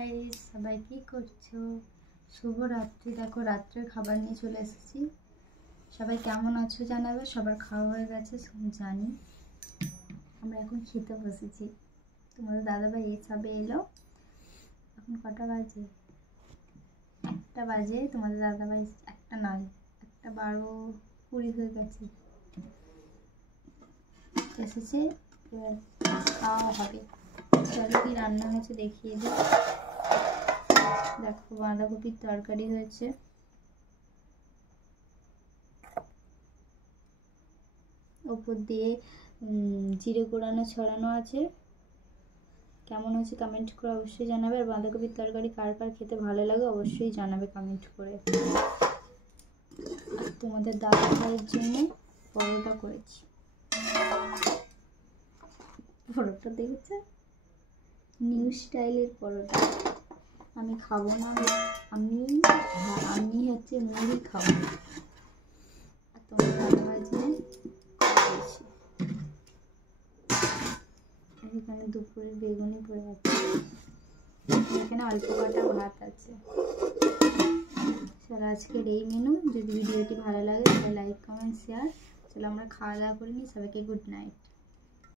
Guys, সবাই কি করছো? শুভ রাত্রি। দেখো রাত্রের খাবার নিয়ে চলে এসেছি। সবাই কেমন আছো জানাবে। সবার খাওয়া হয়ে গেছে জানি। আমরা এখন খেতে বসেছি। তোমাদের দাদাভাই এই সবে এলো। এখন কটা বাজে? 1টা বাজে। তোমাদের দাদাভাই 1টা নয়, 1:12-20 হয়ে গেছে এসেছে। খাওয়া হবে। চলো কি রান্না হয়েছে দেখিয়ে দিই। দেখো বাঁধাকপির তরকারি হয়েছে, ওপর দিয়ে জিরে কোড়ানো ছড়ানো আছে। কেমন হয়েছে কমেন্ট করে অবশ্যই জানাবে। আর বাঁধাকপির তরকারি কার কার খেতে ভালো লাগে অবশ্যই জানাবে কমেন্ট করে। আর তোমাদের দাদা ভাইয়ের জন্য পরোটা করেছি। পরোটা দেখেছে, নিউ স্টাইলের পরোটা। আমি খাবো না, আমি হচ্ছে মুড়ি খাবো। আর তোমার দাদা ভাইয়ের জন্য করেছি। এখানে দুপুরে বেগুনি পড়ে আছে, এখানে অল্প কটা ভাত আছে। চলো আজকের এই মেনু। যদি ভিডিওটি ভালো লাগে তাহলে লাইক কমেন্ট শেয়ার। চলো আমরা খাওয়া দাওয়া করে নিই। সবাইকে গুড নাইট।